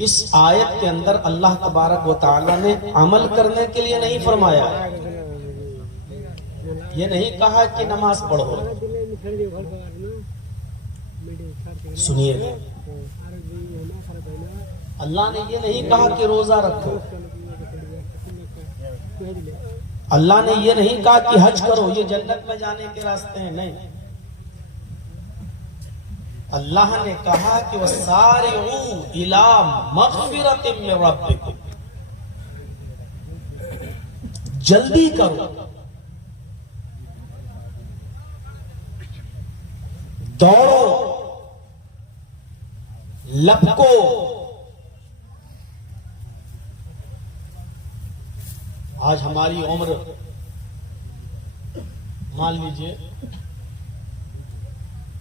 इस आयत के अंदर अल्लाह तबारक व तआला ने अमल करने के लिए नहीं फरमाया, ये नहीं कहा कि नमाज पढ़ो। सुनिए, अल्लाह ने ये नहीं कहा कि रोजा रखो, अल्लाह ने ये नहीं कहा कि हज करो, ये जन्नत में जाने के रास्ते हैं, नहीं। अल्लाह ने कहा कि वसारिऊ इला मग़फ़िरतिम मिन रब्बिकुम, जल्दी करो, दौड़ो, लपको। आज हमारी उम्र मान लीजिए,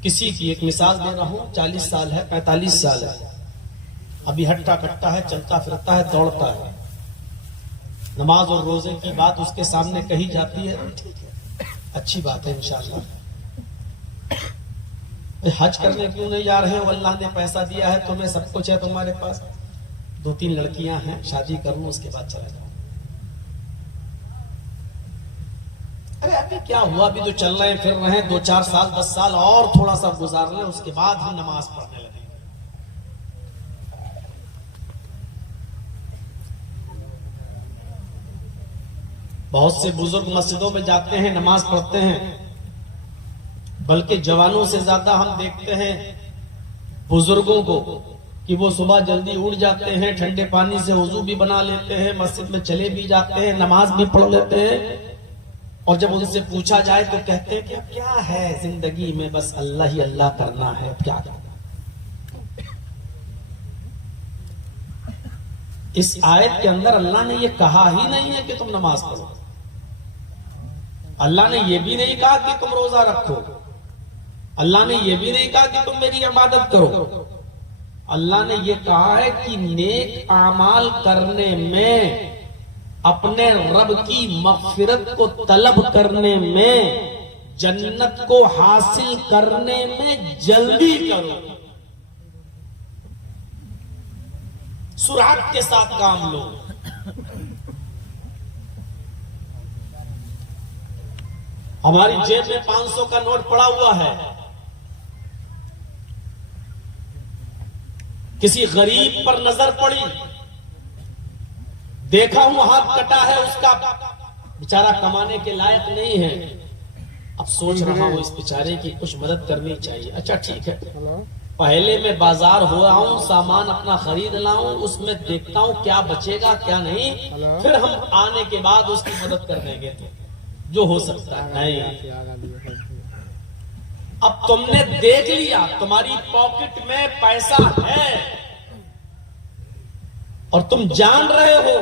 किसी की एक मिसाल दे रहा हूं, 40 साल है, 45 साल है, अभी हट्टा कट्टा है, चलता फिरता है, दौड़ता है। नमाज और रोजे की बात उसके सामने कही जाती है, अच्छी बात है इंशाअल्लाह। हज करने क्यों नहीं जा रहे हो? अल्लाह ने पैसा दिया है तुम्हें, सब कुछ है तुम्हारे पास, 2-3 लड़कियां हैं, शादी कर लूं उसके बाद चला जाऊं। अरे अभी क्या हुआ, अभी तो चल रहे हैं, फिर रहे हैं, 2-4 साल 10 साल और थोड़ा सा गुजार लें, उसके बाद हम नमाज पढ़ने लगेंगे। बहुत से बुजुर्ग मस्जिदों में जाते हैं, नमाज पढ़ते हैं, बल्कि जवानों से ज्यादा हम देखते हैं बुजुर्गों को कि वो सुबह जल्दी उठ जाते हैं, ठंडे पानी से वुजू भी बना लेते हैं, मस्जिद में चले भी जाते हैं, नमाज भी पढ़ लेते हैं, और जब उनसे पूछा जाए तो कहते हैं कि क्या है जिंदगी में, बस अल्लाह ही अल्लाह करना है, क्या करना। इस आयत के अंदर अल्लाह ने यह कहा ही नहीं है कि तुम नमाज पढ़ो, अल्लाह ने यह भी नहीं कहा कि तुम रोजा रखो, अल्लाह ने यह भी नहीं कहा कि तुम मेरी इबादत करो। अल्लाह ने यह कहा है कि नेक आमाल करने में, अपने रब की मग़फ़िरत को तलब करने में, जन्नत को हासिल करने में जल्दी करो, सुरात के साथ काम लो। हमारी जेब में 500 का नोट पड़ा हुआ है, किसी गरीब पर नजर पड़ी, देखा हूं हाथ कटा है उसका, बेचारा कमाने के लायक नहीं है, अब सोच रहा हूं इस बेचारे की कुछ मदद करनी चाहिए। अच्छा ठीक है, पहले मैं बाजार हो रहा हूं, सामान अपना खरीद लाऊं, उसमें देखता हूं क्या बचेगा क्या नहीं, फिर हम आने के बाद उसकी मदद कर देंगे जो हो सकता है। नहीं, अब तुमने देख लिया तुम्हारी पॉकेट में पैसा है और तुम जान रहे हो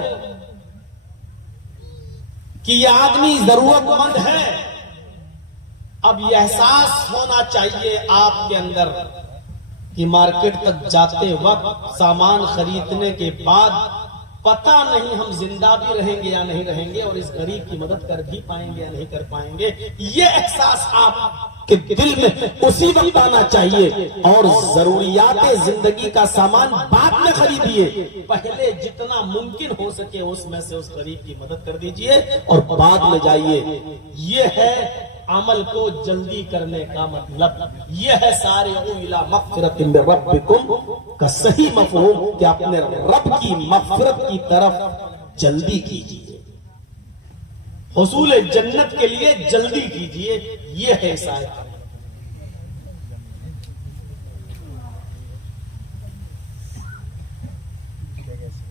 कि यह आदमी जरूरतमंद है, अब यह एहसास होना चाहिए आपके अंदर कि मार्केट तक जाते वक्त, सामान खरीदने के बाद पता नहीं हम जिंदा भी रहेंगे या नहीं रहेंगे, और इस गरीब की मदद कर भी पाएंगे या नहीं कर पाएंगे, ये एहसास आपके दिल में उसी वक्त आना चाहिए। और जरूरियात जिंदगी का सामान बाद में खरीदिए, पहले जितना मुमकिन हो सके उसमें से उस गरीब की मदद कर दीजिए और बाद में जाइए। ये है अमल को जल्दी करने का मतलब, यह है सारिऊ इला मग़फ़िरतिम मिन रब्बिकुम का सही मफ़हूम कि अपने रब की मग़फ़िरत की तरफ जल्दी कीजिए, हुसूल जन्नत के लिए जल्दी कीजिए। यह है सायद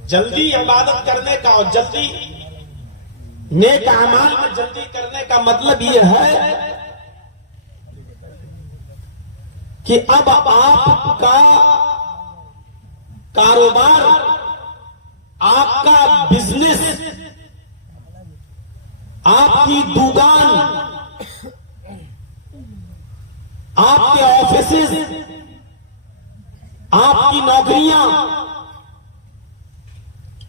जल्दी इबादत करने का और जल्दी नेक अमाल में जल्दी करने का मतलब यह है कि अब आपका कारोबार, आपका बिजनेस, आपकी दुकान, आपके ऑफिसेस, आपकी नौकरियां,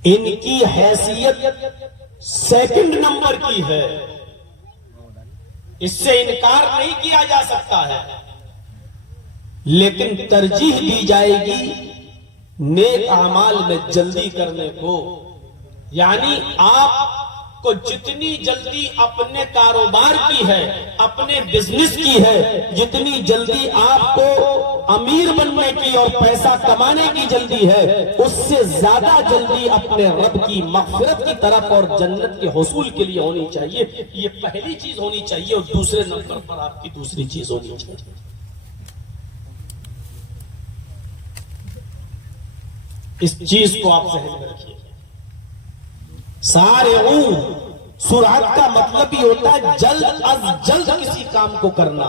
इनकी हैसियत सेकंड नंबर की है, इससे इनकार नहीं किया जा सकता है, लेकिन तरजीह दी जाएगी नेक अमाल में जल्दी करने को, यानी आपको जितनी जल्दी अपने कारोबार की है, अपने बिजनेस की है, जितनी जल्दी आपको अमीर बनने की और पैसा कमाने की जल्दी है, उससे ज्यादा जल्दी अपने रब की मग़फ़िरत की तरफ और जन्नत के हुसूल के लिए होनी चाहिए। ये पहली चीज होनी चाहिए और दूसरे नंबर पर आपकी दूसरी चीज होनी चाहिए। इस चीज को आप जहन में रखिए। सारे सुरात का मतलब ही होता है जल्द अज जल्द किसी काम को करना।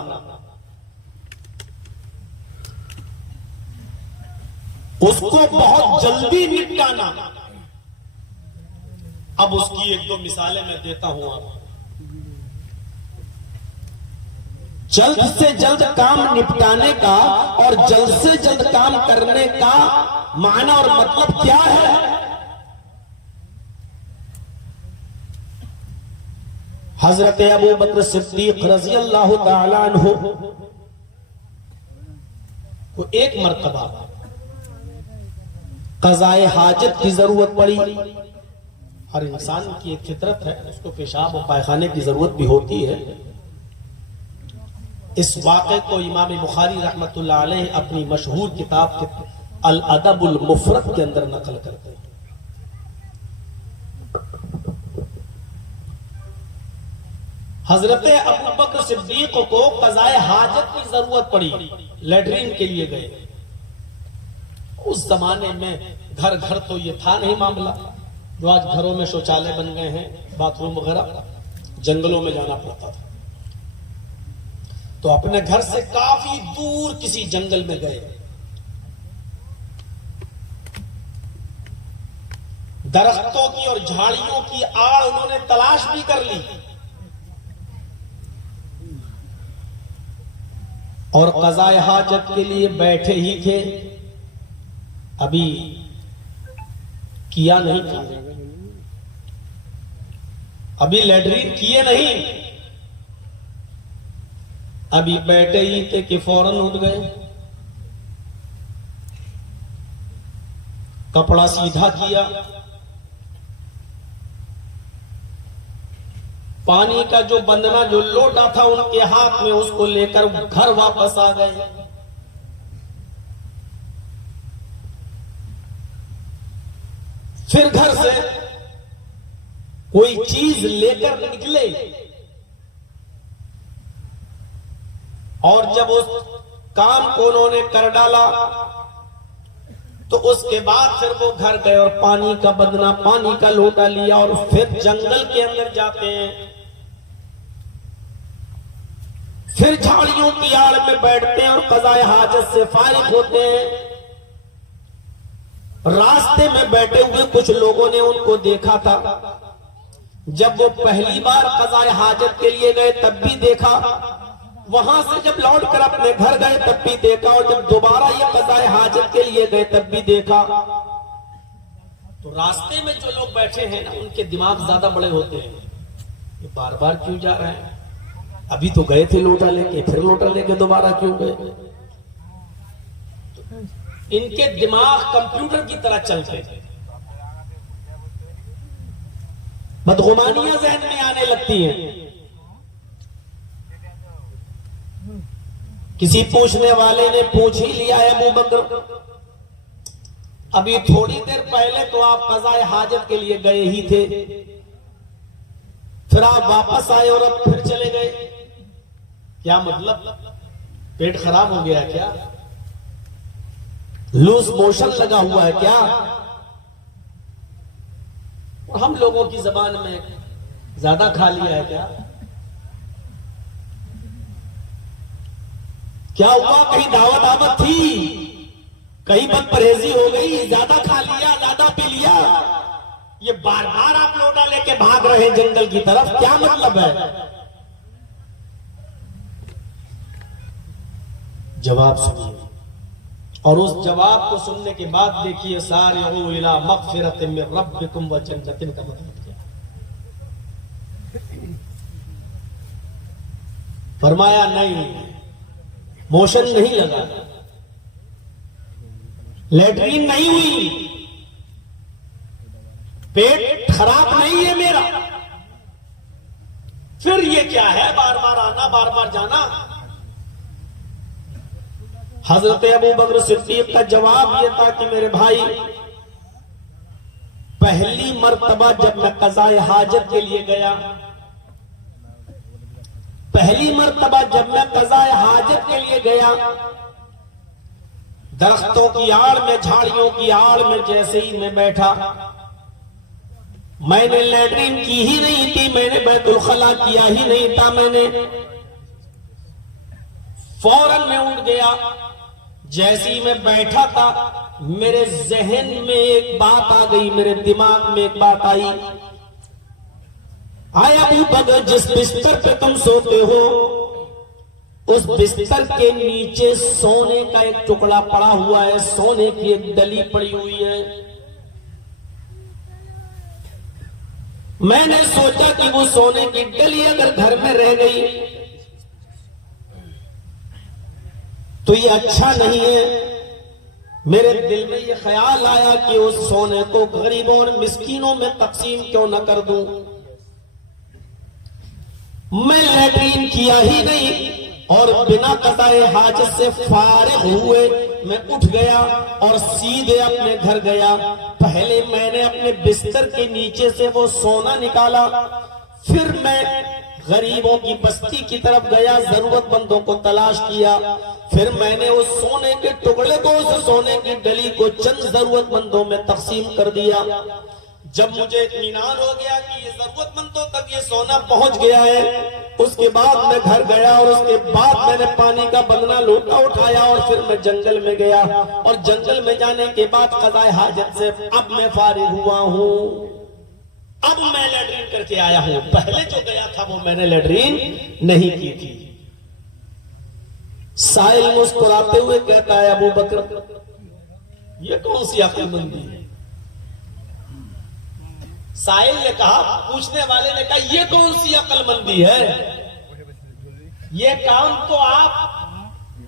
उसको बहुत जल्दी निपटाना। अब उसकी एक दो मिसालें मैं देता हूं आपको। जल्द से जल्द काम निपटाने का और जल्द से जल्द काम करने का माना और मतलब क्या है? हजरत अबू बकर सिद्दीक रज़ी अल्लाह ताला अन्हु को एक मर्तबा क़ज़ाए हाजत की जरूरत पड़ी। हर इंसान की एक फितरत है, उसको पेशाब और पायखाने की जरूरत भी होती है। इस वाक़े को इमाम बुखारी रहमतुल्लाह अलैह अपनी मशहूर किताब के अल अदबुल मुफ़रद के अंदर नकल करते हैं। हजरत अबू बकर सिद्दीक को क़ज़ाए हाजत की जरूरत पड़ी, लैट्रीन के लिए गए। उस जमाने में घर घर तो ये था नहीं मामला, जो आज घरों में शौचालय बन गए हैं, बाथरूम वगैरह, जंगलों में जाना पड़ता था। तो अपने घर से काफी दूर किसी जंगल में गए, दरख्तों की और झाड़ियों की आड़ उन्होंने तलाश भी कर ली और क़ज़ाए हाजत के लिए बैठे ही थे। अभी किया नहीं था, अभी लैट्रीन किए नहीं, अभी बैठे ही थे कि फौरन उठ गए, कपड़ा सीधा किया, पानी का जो बंदना जो लोटा था उनके हाथ में, उसको लेकर घर वापस आ गए। फिर घर से कोई चीज लेकर निकले और जब उस काम को उन्होंने कर डाला तो उसके बाद फिर वो घर गए और पानी का बदना, पानी का लोटा लिया और फिर जंगल के अंदर जाते हैं। फिर झाड़ियों की आड़ में बैठते हैं और क़ज़ाए हाजत से फारिग होते हैं। रास्ते में बैठे हुए कुछ लोगों ने उनको देखा था। जब वो पहली बार क़ज़ाए हाजत के लिए गए तब भी देखा, वहां से जब लौट कर अपने घर गए तब भी देखा, और जब दोबारा ये क़ज़ाए हाजत के लिए गए तब भी देखा। तो रास्ते में जो लोग बैठे हैं ना, उनके दिमाग ज्यादा बड़े होते हैं। ये बार बार क्यों जा रहे हैं? अभी तो गए थे लोटा लेके, फिर लोटा लेके दोबारा क्यों गए? इनके दिमाग कंप्यूटर की तरह चलते हैं, बदगुमानियां ज़हन में आने लगती हैं। किसी पूछने वाले ने पूछ ही लिया है, अबू बकर अभी थोड़ी देर पहले तो आप क़ज़ाए हाजत के लिए गए ही थे, फिर आप वापस आए और अब फिर चले गए, क्या मतलब? पेट खराब हो गया क्या? लूज मोशन लगा हुआ है क्या? हम लोगों की जबान में ज्यादा खा लिया है क्या? क्या हुआ? कहीं दावत आमद थी, कहीं बदपरहेजी हो गई, ज्यादा खा लिया, ज्यादा पी लिया? ये बार बार आप लोटा लेके भाग रहे जंगल की तरफ, क्या मतलब है? जवाब सुनिए, और उस जवाब को सुनने के बाद देखिए, सारिऊ इला मग़फ़िरतिन मिन रब्बिकुम व जन्नतिन का मतलब क्या? फरमाया नहीं, मोशन नहीं लगा, लेटरीन नहीं हुई, पेट खराब नहीं है मेरा, फिर ये क्या है बार बार आना बार बार जाना। हजरत अबू बकर सिद्दीक का जवाब यह था कि मेरे भाई, पहली मर्तबा जब मैं कज़ाए हाजत के लिए गया, पहली मर्तबा जब मैं कज़ाए हाजत के लिए गया, दरख्तों की आड़ में, झाड़ियों की आड़ में जैसे ही मैं बैठा, मैंने लैट्रिन की ही नहीं थी, मैंने बैतुल खला किया ही नहीं था, मैंने फौरन मैं उठ गया। जैसे ही मैं बैठा था, मेरे जहन में एक बात आ गई, मेरे दिमाग में एक बात आई, आया अबू बकर, जिस बिस्तर पे तुम सोते हो उस बिस्तर के नीचे सोने का एक टुकड़ा पड़ा हुआ है, सोने की एक डली पड़ी हुई है। मैंने सोचा कि वो सोने की डली अगर घर में रह गई तो ये अच्छा नहीं है। मेरे दिल में ये ख्याल आया कि उस सोने को गरीबों और मिस्कीनों में तकसीम क्यों न कर दूं। मैं लैट्रीन किया ही नहीं और बिना कज़ाए हाजत से फारिग हुए मैं उठ गया और सीधे अपने घर गया। पहले मैंने अपने बिस्तर के नीचे से वो सोना निकाला, फिर मैं गरीबों की बस्ती की तरफ गया, जरूरतमंदों को तलाश किया, फिर मैंने उस सोने के टुकड़े को, उस सोने की डली को चंद जरूरतमंदों में तकसीम कर दिया। जब मुझे इत्मीनान हो गया कि ये जरूरतमंदों तक ये सोना पहुंच गया है, उसके बाद मैं घर गया और उसके बाद मैंने पानी का बंदना लोटा उठाया और फिर मैं जंगल में गया। और जंगल में जाने के बाद क़ज़ाए हाजत से अब मैं फारिग हुआ हूं, अब मैं लैट्रीन करके आया हूं। पहले जो गया था वो मैंने लैट्रीन नहीं की थी। साहिल मुस्कुराते हुए कहता है, अबू बकर ये कौन सी अक्लमंदी है? साहिल ने कहा, पूछने वाले ने कहा, ये कौन सी अक्लमंदी है? ये काम तो आप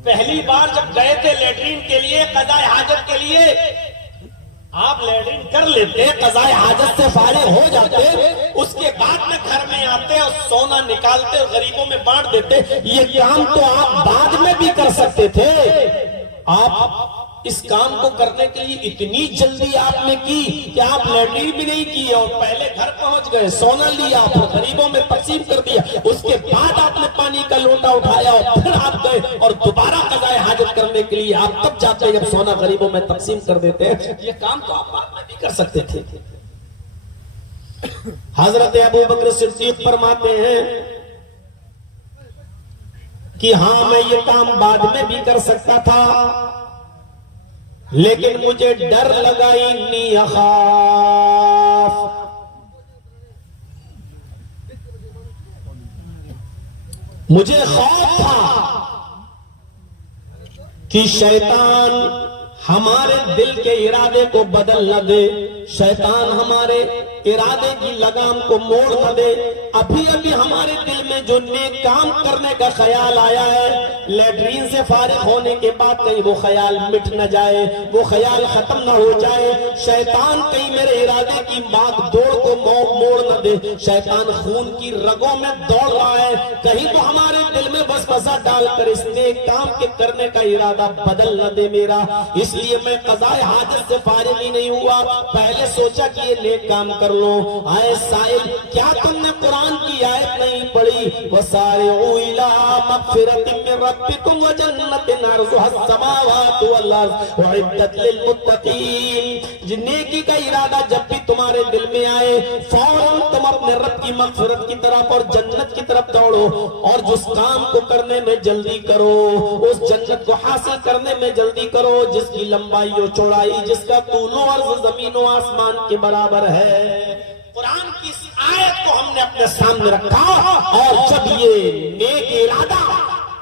पहली बार जब गए थे लैट्रीन के लिए, क़ज़ाए हाजत के लिए, आप लैट्रीन कर लेते, क़ज़ाए हाजत से फारिग हो जाते, उसके बाद में घर में आते और सोना निकालते और गरीबों में बांट देते। ये काम तो आप बाद में भी कर सकते थे। आप इस काम को करने के लिए इतनी जल्दी आपने की कि आप लैट्रीन भी नहीं की और पहले घर पहुंच गए, सोना लिया, फिर गरीबों में तकसीम कर दिया, उसके बाद आपने पानी का लोटा उठाया और फिर आप गए और दोबारा क़ज़ाए हाजत करने के लिए आप तब जाते हैं जब सोना गरीबों में तकसीम कर देते हैं। ये काम तो आप बाद में भी कर सकते थे। हजरत अबू बकर सिद्दीक फरमाते हैं कि हाँ, मैं ये काम बाद में भी कर सकता था, लेकिन मुझे डर लगा, इन्नी अखाफ, मुझे खौफ था कि शैतान हमारे दिल के इरादे को बदल न दे, शैतान हमारे इरादे की लगाम को मोड़ न दे। अभी अभी हमारे दिल में जो नेक काम करने का ख्याल आया है, लैट्रीन से फारिग होने के बाद कहीं वो ख्याल मिट न जाए, वो ख्याल खत्म न हो जाए। शैतान कहीं मेरे इरादे की बात दौड़ को मोड़ न दे। शैतान खून की रगों में दौड़ रहा है, कहीं तो हमारे दिल में वसवसा डालकर इस नेक काम के करने का इरादा बदल न दे मेरा। इसलिए मैं क़ज़ाए हाजत से फारिग ही नहीं हुआ, पहले सोचा कि ये नेक काम कर लो। आए साहिल, क्या तुमने कुरान की आयत नहीं पढ़ी? वसारिऊ इला मग़फ़िरतिन मिन रब्बिकुम व जन्नतिन अर्ज़ुहा अस्समावातु वल अर्ज़ उइद्दत लिल मुत्तक़ीन। नेकी का इरादा जब भी तुम्हारे दिल में आए, फौरन तुम अपने रब की मग़फ़िरत की तरफ और जन्नत की तरफ दौड़ो और जिस काम को करने में जल्दी करो, उस जन्नत को हासिल करने में जल्दी करो जिसकी लंबाई और चौड़ाई, जिसका तूलो अर्ज़ ज़मीन और आसमान के बराबर है। कुरान की इस आयत को हमने अपने सामने रखा और जब ये नेक इरादा,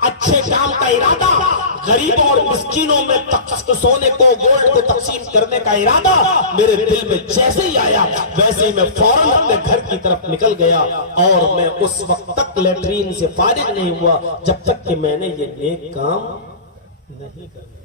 अच्छे काम का इरादा, गरीबों और मिस्कीनों में सोने को, गोल्ड को तकसीम करने का इरादा मेरे दिल में जैसे ही आया, वैसे ही मैं फौरन अपने घर की तरफ निकल गया और मैं उस वक्त तक लैट्रीन से फारिग नहीं हुआ जब तक कि मैंने ये नेक काम नहीं किया।